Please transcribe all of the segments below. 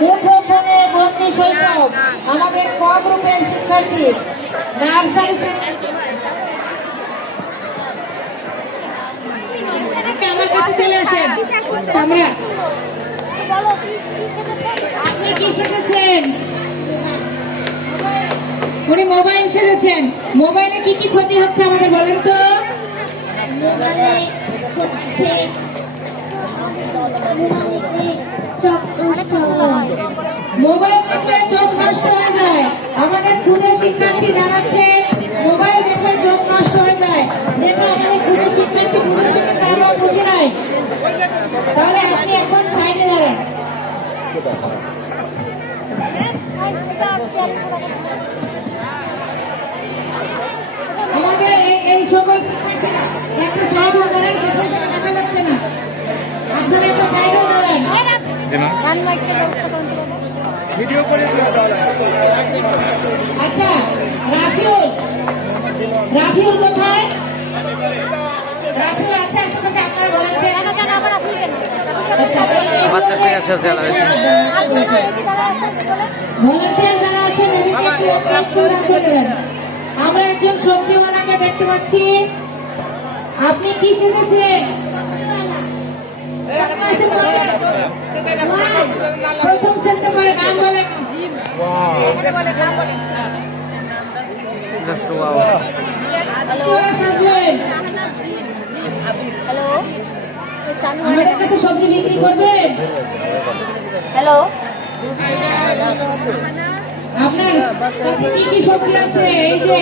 মুঠোফোনে বন্দি শৈশব আমাদের ক গ্রুপের শিক্ষার্থী নার্সারি আমার কাছে চলে আসেন। আমরা আপনি কি শিখেছেন? উনি মোবাইল সেজেছেন। মোবাইলে কি কি ক্ষতি হচ্ছে আমাদের বলেন তো? মোবাইল দেখলে চোখ নষ্ট হয়ে যায়। আমাদের ক্ষুদে শিক্ষার্থী জানাচ্ছে মোবাইল দেখলে চোখ নষ্ট হয়ে যায়। যেটা আমাদের ক্ষুদে শিক্ষার্থী বুঝেছে কিন্তু আমরা বুঝি নাই। তাহলে আপনি এখন সাইডে দাঁড়ান। আমাদের এই সকল শিক্ষার্থীরা একটা সাইড হয়ে দাঁড়ান, পেছনে দেখা যাচ্ছে না। আপনারা একটা সাইড হয়ে দাঁড়ান। আচ্ছা, রাফিউল কোথায়? রাফিউল আছে আশেপাশে? আপনারা ভলান্টিয়ার যারা আছেন আমরা একজন সবজিওয়ালাকে দেখতে পাচ্ছি। আপনি কি শিখেছিলেন? প্রথম শ্রেণীতে পড়ে, নাম বলেন। আমাদের কাছে সবজি বিক্রি করবেন? হ্যালো, আপনার কাছে কি কি সবজি আছে? এই যে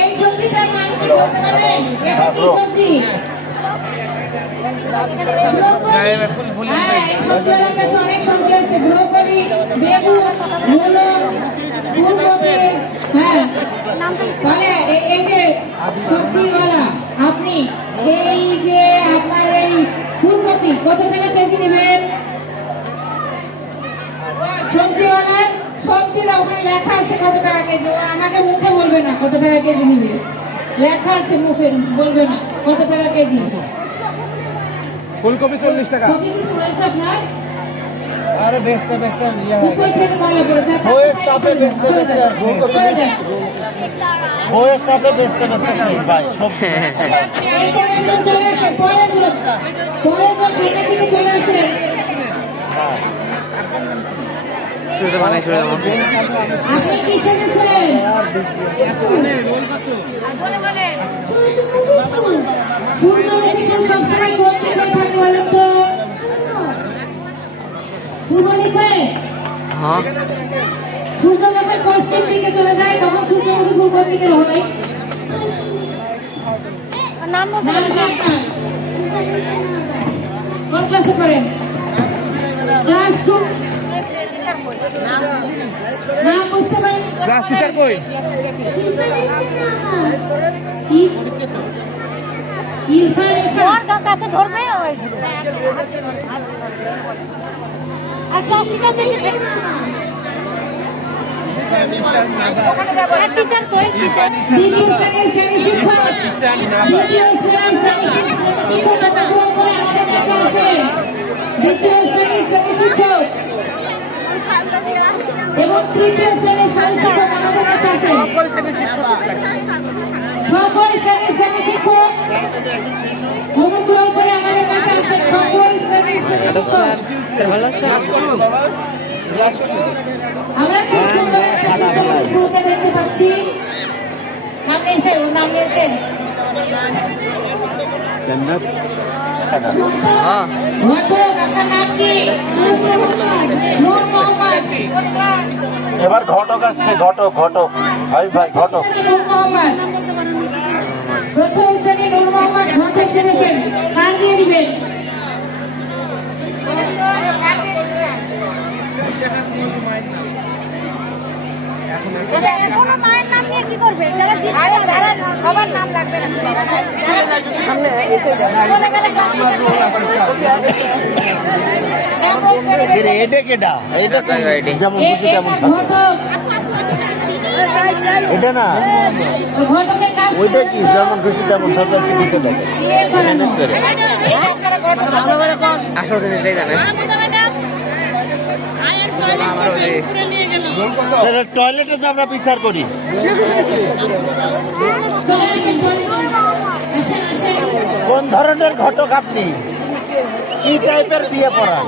এই সবজিটার নাম কি বলতে পারেন? এটা কি সবজি? সবজিওয়ালার কাছে অনেক সবজি আছে। ব্রোকলি, বেগুন, মূলো, ফুলকপি। হ্যাঁ, তাহলে এই যে সবজিওয়ালা আপনি, এই যে আপনার এই ফুলকপি কত টাকা কেজি নেবেন? সবজিওয়ালা সবজির ওখানে লেখা আছে কত টাকা কেজি। আমাকে মুখে বলবে না কত টাকা কেজি নিবে, লেখা আছে মুখে বলবে না কত টাকা কেজি। ফুলকপি 40 টাকা। সবজি কিছু হয়েছে আপনার? আরে বেচতে বেচতে ইয়া হয় উপর থেকে মালা পড়েছে। বইয়ের চাপে বেচতে বেচতে বইয়ের চাপে বেচতে বেচতে সেই ভাই সব পরের লোক খাইতে থেকে চলে আসে। আপনি কি শিখেছেন? সূর্য সবসময় কোন দিকে থাকে বলেন তো? পূর্ব দিকে। সূর্য যখন পশ্চিম দিকে চলে যায় তখন সূর্যমুখী ফুল কোন দিকে হয়? নাম কি আপনার? কোন ক্লাসে পড়েন? ক্লাস 2। নাম বুঝতে পারেন? ক্লাস টিচার কই? ইরফান এশার কাছে ধরবে ওই আর টপিকটা দেখে টিচার কই? টিচার দ্বিতীয় শ্রেণীর শ্রেণী শিক্ষক, দ্বিতীয় শ্রেণীর শ্রেণী শিক্ষক দ্বিতীয় শ্রেণীর শ্রেণী শিক্ষক এবং তৃতীয় শ্রেণীর শ্রেণী শিক্ষক আমাদের কাছে আসেন। সকল শ্রেণীর শ্রেণী শিক্ষক অনুগ্রহ করে আমাদের কাছে আসেন। সকল শ্রেণীর শ্রেণী শিক্ষক আমরা খুব সুন্দর একটা স্কুলকে দেখতে পাচ্ছি। নাম নিয়েছেন? ওর নাম নিয়েছেন? আপনার নাম কি? নূর মোহাম্মদ। এবার ঘটক আসছে, ঘটক ভাই ঘটক। নূর মোহাম্মদ প্রথম শ্রেণী। নূর মোহাম্মদ ঘটক সেরেছেন। কার দিয়ে দিবেন? এখনো মায়ের নাম নিয়ে কি করবে? যারা সবার নাম লাগবে না। এটা কেডা? এটা যেমন খুশি তেমন এটা না, ওইটা কি যেমন খুশি তেমন সরকার কি দিচ্ছে দেখে আসল জিনিসটাই জানে। টয়লেটে তো আমরা বিচার করি। চলে আসেন আসেন আসেন কোন ধরনের ঘটক আপনি? কি টাইপের বিয়ে পড়ান?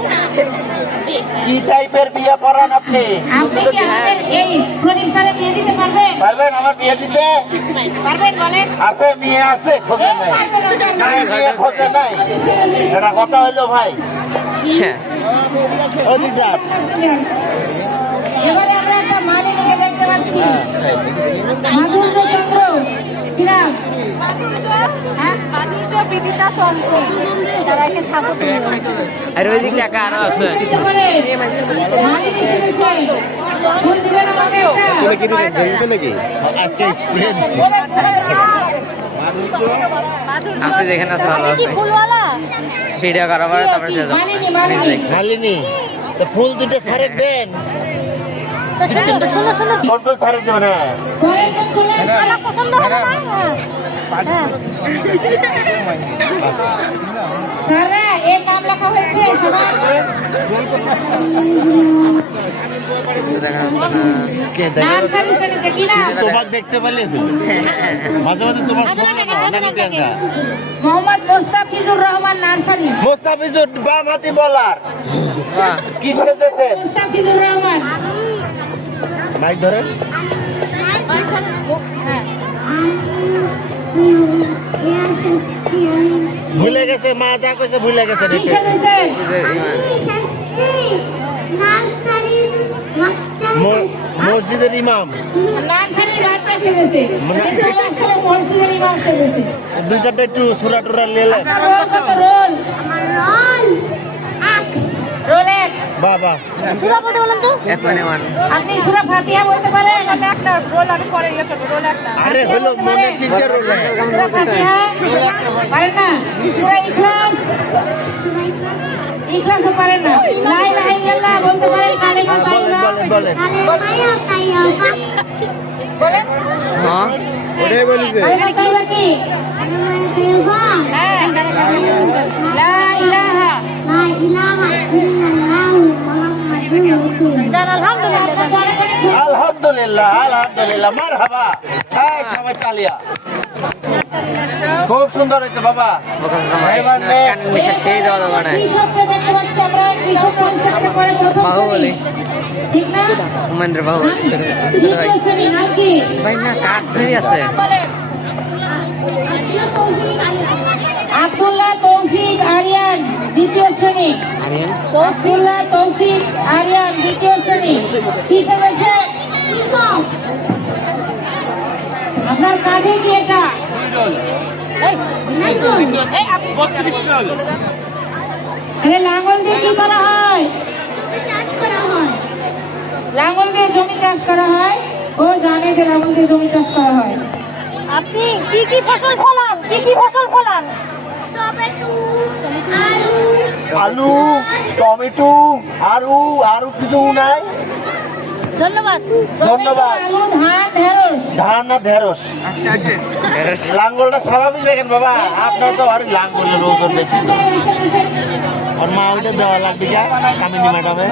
কি টাইপের বিয়ে পড়ান আপনি? আপনি কি আমাদের এই প্রদীপ স্যারের বিয়ে দিতে পারবেন? পারবেন আমার বিয়ে দিতে? পারবেন বলেন? আছে মেয়ে আছে, খোঁজে নাই। নাই মেয়ে খোঁজে নাই, এটা কথা হইলো ভাই। ওদি স্যার এবারে আমরা একটা মালিনীকে দেখতে পাচ্ছি। মাধুর্য চন্দ্র কিরাম হ্যাঁ মাধুর্য বিদিতা চন্দ্র তারা এখানে ঠাকুর আর ওই দিক টাকা আরো আছে। মালিনী শুনেছে ফুল দিবেন আমাকে একটা? আজকে স্প্রে দিছি। আছে যেখানে আছে ভালো আছে। ফুলওয়ালা ভিডিও করার পরে তারপরে সে মালিনী মালিনী মালিনী তো ফুল দুটো সারে দেন। তো সুন্দর সুন্দর কোন কোন সারে দেবেন? কয়েকজন চলে আসেন। আমার পছন্দ হবে না হ্যাঁ স্যাররা এর নাম লেখা হয়েছে সবার? দেখা যাচ্ছে না। কে দেখো নাম সাজেশনে কি না? তোমার দেখতে পেলে হলো। মাঝে মাঝে তোমার শোনা না নাকি কেনটা? মোহাম্মদ মোস্তাফিজুর রহমান নার্সারি। মোস্তাফিজুর বাম হাতি বলার বাহ, কি সেজেছেন? মোস্তাফিজুর রহমান মাইক ধরেন। ভুলে গেছে মা যা কইছে ভুলে গেছে কি সেজেছে? মসজিদের ইমাম নার্সারির বাচ্চা সেজেছে। মানে- কিন্তু আসলে মসজিদের ইমাম সেজেছে। দুই চারটা একটু সুরা টুরা লেলে আপনার রোল কত রোল? রোল এক। বাবা সুরা বলতে বলেন তো এক মানে ওয়ান। আপনি সূরা ফাতিহা বলতে পারেন? একটা রোল আমি পরে ইয়ে করবো রোল একটা আরে হলো মনের দিক দিয়ে রোলে সূরা ফাতিহা পারেন না? সূরা ইখলাস ইখলাসও পারেন না? লা ইলাহা ইল্লাল্লাহ বলতে পারেন? কালিমা বলেন তাইয়্যিবা বলেন বলেন? হ্যাঁ ওটাই বলিছে কালিমা তাইয়্যিবা কি? হ্যাঁ লা ইলাহা আলহামদুলিল্লাহ আলহামদুলিল্লাহ আলহামদুলিল্লাহ মারহাবা। হ্যাঁ সবাই তালিয়া। খুব সুন্দর হয়েছে বাবা। কান মিশে সেই দেওয়া দোকানে কৃষককে দেখতে পাচ্ছি আমরা। কৃষক পরিচয়টা করে প্রথম বাহুবলী। শ্রেণী। ঠিক না? উমেন্দ্র বাহুবলী ছোট ভাই। দ্বিতীয় শ্রেণী নাম কি? ভাই না কাঠ ধরে আছে। আব্দুল্লাহ তৌফিক আরিয়ান দ্বিতীয় শ্রেণী। আরিয়ান আব্দুল্লাহ তৌফিক আরিয়ান দ্বিতীয় শ্রেণী। কি সেজেছে? আপনার কাঁধে কি এটা? আরে লাঙ্গল দিয়ে কি করা হয়? লাঙ্গল দিয়ে জমি চাষ করা হয়। ও জানে যে লাঙ্গল দিয়ে জমি চাষ করা হয়। আপনি কি ফসল ফলান কি ফসল ফলান আলু টমেটো আরু আরু কিছু নাই। ধন্যবাদ ধন্যবাদ। আলু ধান ঢেঁড়স। ধান না ঢেঁড়স? লাঙ্গলটা স্বাভাবিক দেখেন বাবা। আপনার তো আর লাঙ্গলের ওজন বেশি। আর মা ওইটা দেওয়া লাগবে যা কামিনী ম্যাডামে।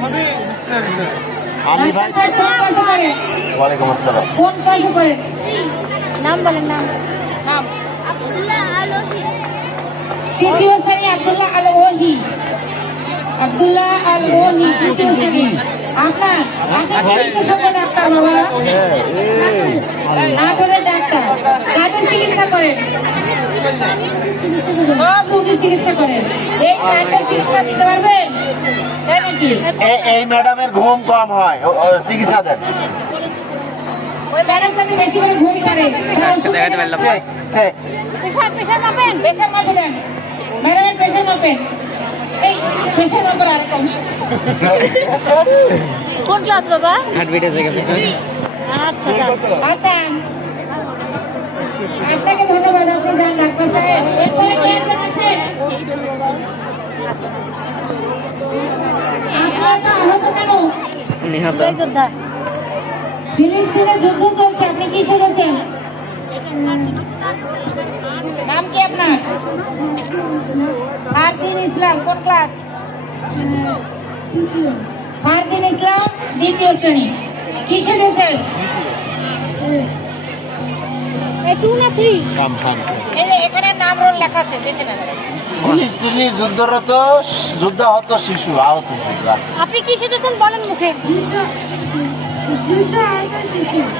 আলী ভাই কোন ক্লাসে পড়েন? ওয়ালাইকুম আসসালাম। কোন ক্লাসে পড়েন? নাম বলেন নাম নাম? তৃতীয় শ্রেণী আব্দুল্লাহ আল ওহি। আব্দুল্লাহ আল ওহি তৃতীয় শ্রেণী। আপনার আপনি বিশেষজ্ঞ ডাক্তার বাবা। নাটোরের ডাক্তার। কাদের চিকিৎসা করেন? সব রোগীর চিকিৎসা করেন। এই চারটা চিকিৎসা দিতে পারবেন? তাই নাকি? এই ম্যাডামের ঘুম কম হয়, ও চিকিৎসা দেন। ওই ম্যাডাম যদি বেশি করে ঘুম করে দেখাতে পারলাম চেক চেক। পেশার মাপেন প্রেশার মাপেন। ম্যাডামের প্রেশার মাপেন। এই প্রেশার মাপার আরেকটা অংশ। কোন ক্লাস বাবা হার্ট ভিডিও থেকে আচ্ছা যান। আচ্ছা আপনাকে ধন্যবাদ। আপনি যান ডাক্তার সাহেব। এরপরে কে একজন আছেন? আপনারা আহত কেন? নিহত জয় যোদ্ধা ফিলিস্তিনে যুদ্ধ চলছে। আপনি কি সেরেছেন? নাম কি আপনার? ফারদিন ইসলাম। কোন ক্লাস? ফারদিন ইসলাম দ্বিতীয় শ্রেণী। কি সেজেছেন? এই 2 না 3? কাম খামছে এই যে এখানে নাম রোল লেখা আছে, দেখে নেন। পুলিশ শ্রেণী যুদ্ধরত যুদ্ধাহত শিশু আহত শিশু আচ্ছা। আপনি কি সেজেছেন বলেন মুখে।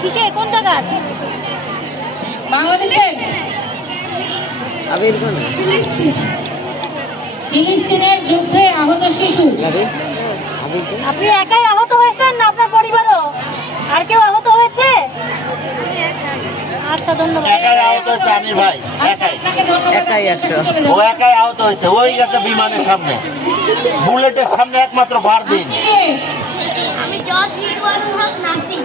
কিসে, কোন জায়গার? বাংলাদেশের আবির কোন ফিলিস্তিনের যুদ্ধে আহত শিশু। আবির কোন আপনি একাই আহত হয়েছেন না আপনার পরিবারও আর কেউ আহত হয়েছে? আচ্ছা, ধন্যবাদ। একাই আহত হয়েছে আমির ভাই, একাই আপনাকে ধন্যবাদ। একাই 100 ও একাই আহত হয়েছে, ওই গেছে বিমানের সামনে, বুলেটের সামনে একমাত্র ফারদিন। আপনি কে? আমি জজ রিদওয়ানুল হক নাসিম।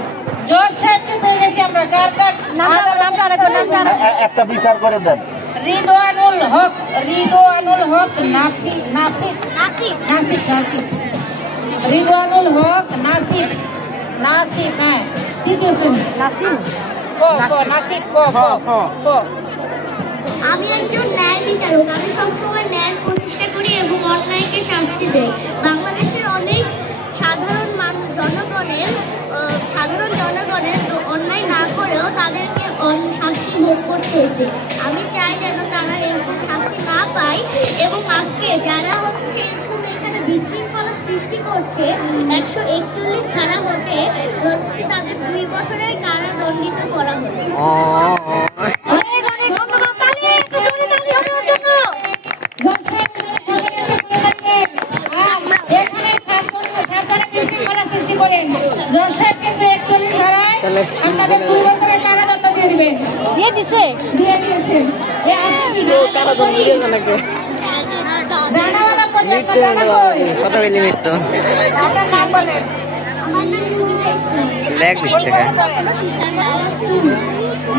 জজ সাহেবকে পেয়ে গেছি আমরা। কার কার নামটা আরেকবার নাম। একটা বিচার করে দেন। রিদওয়ানুল হক, রিদওয়ানুল হক নাফিস, নাসিম। নাসিফ, নাসিফ, রিদওয়ানুল হক নাসিফ, নাসিফ, হ্যাঁ তৃতীয় শ্রেণী। নাসিম। নাসিফ, আমি একজন ন্যায় বিচারক। আমি সবসময় ন্যায় প্রতিষ্ঠা করি এবং অন্যায়কে শাস্তি দেই। বাংলাদেশের অনেক সাধারণ জনগণের অন্যায় না করেও তাদেরকে শাস্তি ভোগ করতে হয়েছে। আমি চাই যেন তারা এরকম শাস্তি না পায় এবং আজকে যারা হচ্ছে এরকম এখানে বিশৃঙ্খলা সৃষ্টি করছে 141 ধারা হতে হচ্ছে তাদের 2 বছরের কারাদণ্ডিত করা হবে। অনেক অনেক ধন্যবাদ। তালি, একটু জোরে তালি হবে ওর জন্য। এখানে সাবধানে বিশৃঙ্খলা সৃষ্টি করেন। জজ সাহেব কিন্তু 41 ধারায় আপনাদের 2 বছরের কারাদণ্ড দিয়ে দিবেন। দিয়ে দিছে। দিয়ে দিয়েছেন। এ আপনি কি জানাওয়ালা পর্যন্ত জানা কই? কত মিলিমিটার তো আপনার নাম বলেন। আমার নাম মুজিবা ইসলাম। ল্যাগ দিচ্ছে কেন?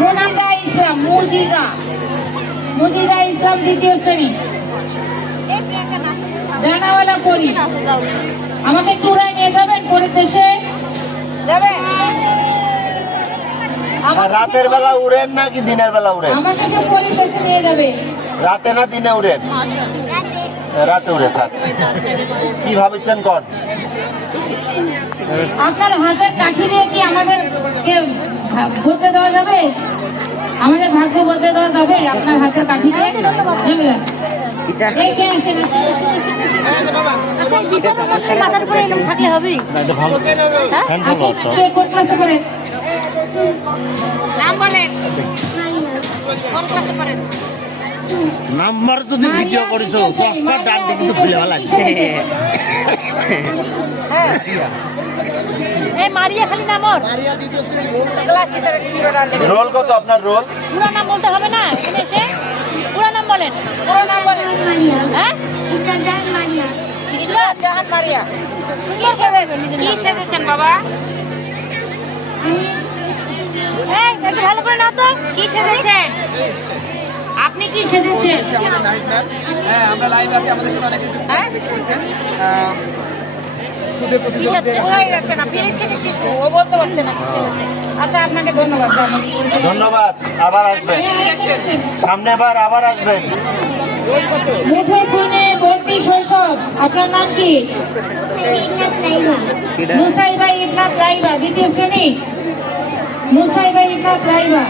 মুজিজা ইসলাম, মুজিজা ইসলাম দ্বিতীয় শ্রেণী। এই প্রিয়াঙ্কা নাসিম। জানাওয়ালা পরি। নাসো যাও। আমাকে টুরায় নিয়ে যাবেন পরের দেশে? যাবেন? আর রাতের বেলা উড়েন নাকি দিনের বেলা উড়েন? আমাকে সে পরের দেশে নিয়ে যাবে। রাতে না দিনে উড়েন? রাতে উড়ে স্যার। কি ভাবছেন কন? আপনার হাতের কাঠি দিয়ে কি আমাদেরকে বদলে দেওয়া যাবে? আমাদের ভাগ্য বদলে দেওয়া যাবে আপনার হাতের কাঠি দিয়ে? যাবে না? এটা এই কে আসেন? আচ্ছা, এই বিচার অবশ্যই মাথার উপরে এরকম থাকলে হবেই। আপনি কে কোন ক্লাসে পড়েন? নাম বলেন। কোন ক্লাসে পড়েন? নাম্বার যদি ভিডিও করিছো চশমা ডান দিকে কিন্তু খুলে ভালো লাগছে। এই মারিয়া খালি নাম ওর। ক্লাস টিচারের ভিডিওটা লেখেন। রোল কত আপনার রোল? পুরো নাম বলতে হবে না এখানে এসে। পুরো নাম বলেন। পুরো নাম বলেন। মারিয়া। হ্যাঁ? ইসরাত জাহান মারিয়া। ইসরাত জাহান মারিয়া। কি সেজেছেন বাবা? এই একটু ভালো করে নাও তো। কি সেজেছেন? আপনি কি সেজেছেন? হ্যাঁ আমরা লাইভ আছি, আমাদের সাথে অনেকে যুক্ত হ্যাঁ? হয়েছেন। খুদে প্রতিযোগিতার হয়ে যাচ্ছে না, ফিলিস্তিনি শিশু, ও বলতে পারছে না কি সেজেছে। আচ্ছা, আপনাকে ধন্যবাদ জানাই। ধন্যবাদ, আবার আসবেন সামনে, আবার আসবেন। মুঠোফোনে বন্দি শৈশব। আপনার নাম কি? মুসাইবা ইবনাত লাইবা দ্বিতীয় শ্রেণী। মুসাইবা ইবনাত লাইবা।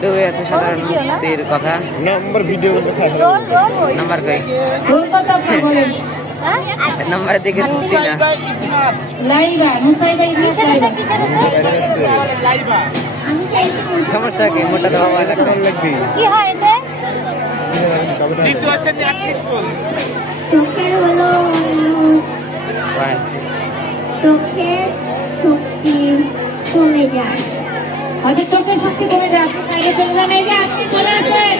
ডুবে আছে সাধারণ মুক্তির কথা। নাম্বার ভিডিও রোল রোল ওই। নাম্বার কই? কোন কথা আপনি বলেন? হ্যাঁ? নাম্বার দিকে দিচ্ছি না। লাইবা, মুসাইবা ইবনাত লাইবা। কি সেজেছে? আমি চাইছি সমস্যা কি? মোটা তো হওয়া লাগবে। কি হয় এতে? চোখের হলো চোখের শক্তি কমে যায়। হয়তো চোখের শক্তি কমে যায়। আপনি সাইডে চলে যান। এই যে আপনি চলে আসেন।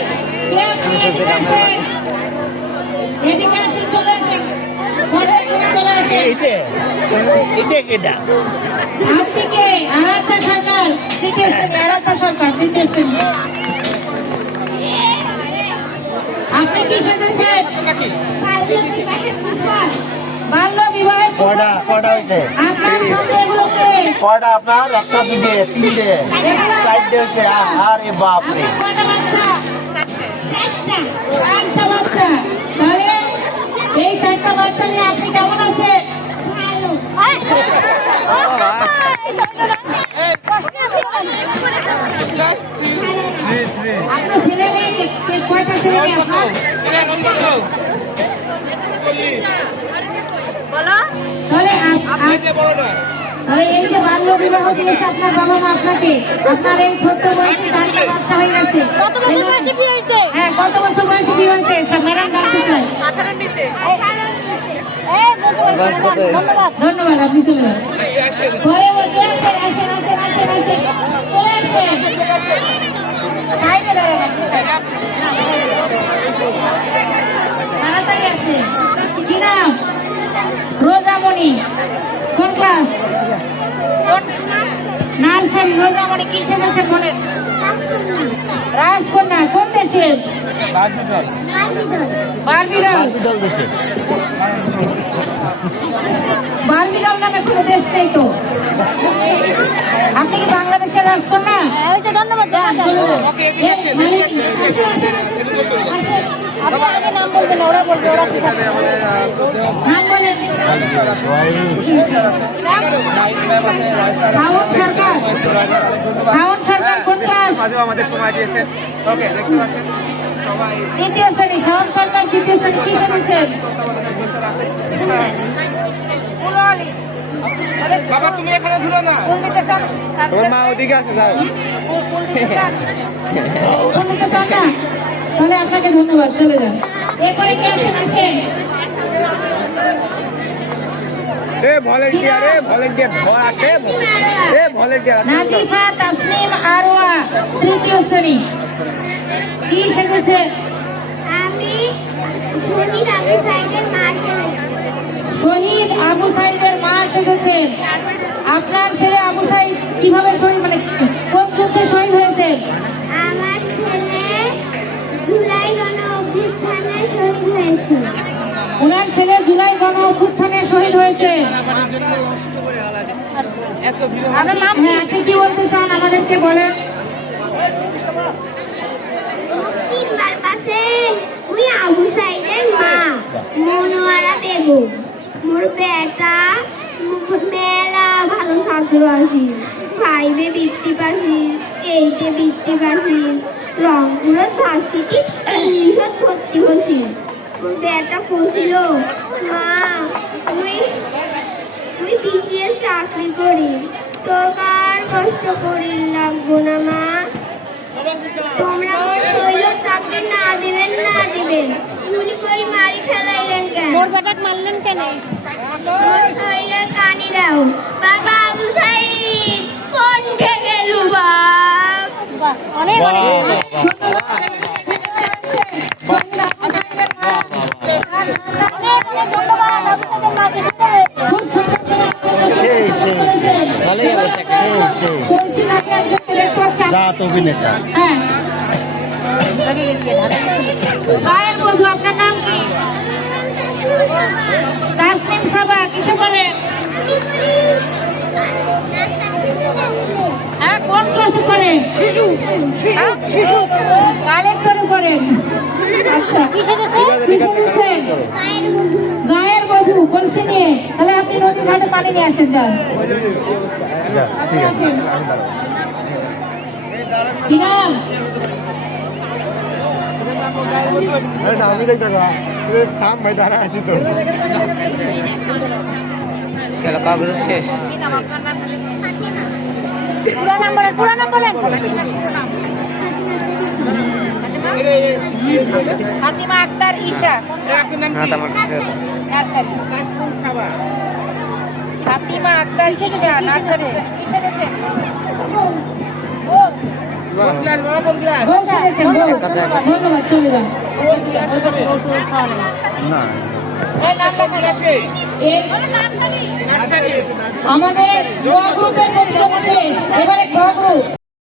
কে আপনি? এদিকে আসেন। এদিকে আসেন, চলে আসেন। ঘরের এখানে চলে আসেন। আপনি কে? আরাধ্যা সরকার তৃতীয় শ্রেণী। আরাধ্যা সরকার তৃতীয় শ্রেণী। আপনি কি সেজেছেন? বাল্য বিবাহের কয়টা হয়েছে? আপনার কাছে এগুলো কে? কয়টা আপনার? একটা, দুটে, তিনটে, চারটে হয়েছে। আরে বাপরে, আপনার কয়টা বাচ্চা? চারটা বাচ্চা। তাহলে আপনি কেমন আছেন? আপনার ছেলে মেয়ে কয়টা ছেলে মেয়ে আপনার? তাহলে তাহলে এই যে বাল্য বিবাহ দিয়েছে আপনার বাবা মা আপনাকে, আপনার এই ছোট্ট বয়সে 4টা বাচ্চা হয়ে গেছে। কত বছর বয়সে বিয়ে হয়েছে? হ্যাঁ, কত বছর বয়সে বিয়ে হয়েছে? ম্যাডাম জানতে চাই। 18 নিচে। ধন্যবাদ। ধন্যবাদ, আপনি চলে যান। পরে বলতে আসেন, আসেন, আসেন, আসেন, আসেন। চলে আসবেন। সাইডে দাঁড়ান। তাড়াতাড়ি আসেন। কি নাম? রোজামণি। কোন ক্লাস? নার্সারি। রোজামণি কি সেজেছে বলেন? রাজকন্যা। কোন দেশের? বারবিডল। দল দেশে বারবিডল নামে কোনো দেশ নেই তো। আপনি কি বাংলাদেশের রাজকন্যা? হয়েছে, ধন্যবাদ। যান, চলে যান। আপনি আগে নাম বলবেন, ওরা বলবে, ওরা কি জানে? নাম বলেন। শাওন সরকার। শাওন সরকার কোন ক্লাস? মাঝেও আমাদের সময় দিয়েছেন। ওকে, দেখতে পাচ্ছেন সবাই। দ্বিতীয় শ্রেণী। শাওন সরকার দ্বিতীয় শ্রেণী। কি শুনেছেন? বাবা তুমি এখানে ধুলো না। কোন দিতে চান? তোমার মা ওদিকে আছে, যাও। কোন দিতে চান না? তাহলে আপনাকে ধন্যবাদ, চলে যান। এরপরে কে আছেন? আসেন। ভলেন্টিয়ার ঘর আছে। ভলেন্টিয়ার নাজিফা তাসনিম আরওয়া তৃতীয় শ্রেণী। কি শিখেছে? আমি শহীদ আবু সাইদের মা ছেলে। শহীদ আবু সাইদের মা শিখেছেন। আপনার ছেলে আবু সাইদ কিভাবে শহীদ, মানে কোন যুদ্ধে শহীদ হয়েছে? আমার ছেলে জুলাই গণ অভ্যুত্থানে শহীদ হয়েছে। ওনার ছেলে জুলাই গণ অভ্যুত্থানে শহীদ হয়েছে। আপনার নাম? হ্যাঁ, আপনি কি বলতে চান আমাদেরকে বলেন। সিনবার পাশে ওই আবু সাইদের মা মনোয়ারা বেগম। মোর বেটা মেলা ভালো ছাত্র আছি। 5-এ বৃত্তি পাছি, 8-এ বৃত্তি পাছি, রংপুরের ভার্সিটি ইংলিশত ভর্তি হয়েছি। মোর বেটা কছিল, মা তুই বিসিএস চাকরি করি, তোর কার কষ্ট করি লাগবো না মা। তোমরা আমার শৈল চাকরি না দিবেন গুলি করে মারি ফেলাইলেন কেন? মোর বেটাক মারলেন কেন? মোর শৈলের কানি দাও। বাবা আবু সাইদ কোনকে গেল বাপ? বাহ, অনেক অনেক। ধন্যবাদ। আপনাদের মাকে দিতে হয়েছে। খুব সুন্দর করে ভালোই অবস্থা। তুলসী নাকি একজনকে দেখতে পাচ্ছি। জাত অভিনেতা হ্যাঁ। গায়ের বধূ, আপনার নাম কি? তাসনিম সাবা। কিসে পড়েন? হ্যাঁ, কোন ক্লাসে পড়েন? শিশু। শিশু কালেক্টরে পড়েন। আচ্ছা, কি শিখেছে? কি শিখেছেন? গায়ের বধূ কলসি নিয়ে। তাহলে আপনি নদীর ঘাটে পানি নিয়ে আসেন, যান। আপনি আসেন। কি নাম? আমি দেখতে থাম ভাই, দাঁড়া আছি তো। গেল গ্রুপ শেষ। পুরা নাম বলেন। ফাতিমা আক্তার ঈশা। হ্যাঁ, তোমার ঠিক আছে। নার্সারি। ফাতিমা আক্তার ঈশা নার্সারি। কি শিখেছে? ধন্যবাদ, চলে যান। না আমাদের গ গ্রুপের পরীক্ষা শেষ। এবারে গ গ্রুপ।